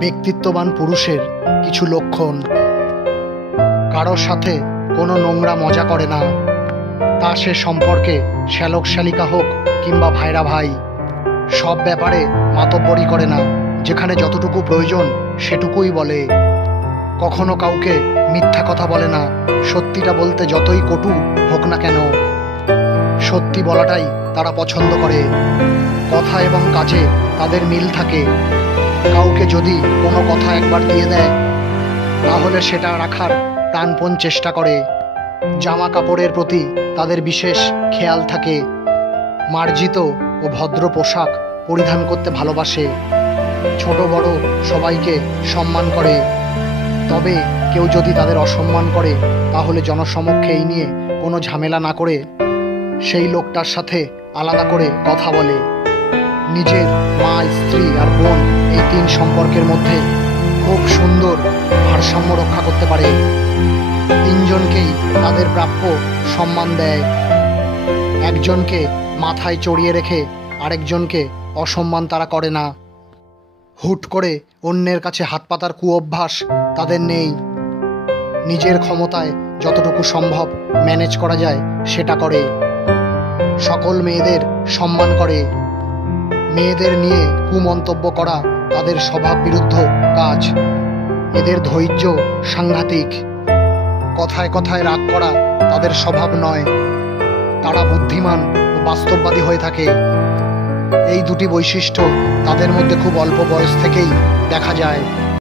ব্যক্তিত্ববান পুরুষের কিছু লক্ষণ। কারোর সাথে কোনো নোংরা মজা করে না, তা সে সম্পর্কে শ্যালক শ্যালিকা হোক কিংবা ভাইরা ভাই। সব ব্যাপারে মাতব্বরি করে না, যেখানে যতটুকু প্রয়োজন সেটুকুই বলে। কখনো কাউকে মিথ্যা কথা বলে না, সত্যিটা বলতে যতই কটু হোক না কেন। সত্যি বলাটাই তারা পছন্দ করে। কথা এবং কাজে তাদের মিল থাকে। কাউকে যদি কোনো কথা একবার দিয়ে দেয় তাহলে সেটা রাখার প্রাণপণ চেষ্টা করে। জামা কাপড়ের প্রতি তাদের বিশেষ খেয়াল থাকে। মার্জিত ও ভদ্র পোশাক পরিধান করতে ভালোবাসে। ছোট বড় সবাইকে সম্মান করে। তবে কেউ যদি তাদের অসম্মান করে তাহলে জনসমক্ষে এই নিয়ে কোনো ঝামেলা না করে সেই লোকটার সাথে আলাদা করে কথা বলে। নিজের মা, স্ত্রী আর বোন, এই তিন সম্পর্কের মধ্যে খুব সুন্দর ভারসাম্য রক্ষা করতে পারে। তিনজনকেই তাদের প্রাপ্য সম্মান দেয়। একজনকে মাথায় চড়িয়ে রেখে আরেকজনকে অসম্মান তারা করে না। হুট করে অন্যের কাছে হাত পাতার কুঅভ্যাস তাদের নেই। নিজের ক্ষমতায় যতটুকু সম্ভব ম্যানেজ করা যায় সেটা করে। সকল মেয়েদের সম্মান করে। মেয়েদের নিয়ে কুমন্তব্য করা তাদের স্বভাব বিরুদ্ধ কাজ। এদের ধৈর্য সাংঘাতিক। কথায় কথায় রাগ করা তাদের স্বভাব নয়। তারা বুদ্ধিমান ও বাস্তববাদী হয়ে থাকে। এই দুটি বৈশিষ্ট্য তাদের মধ্যে খুব অল্প বয়স থেকেই দেখা যায়।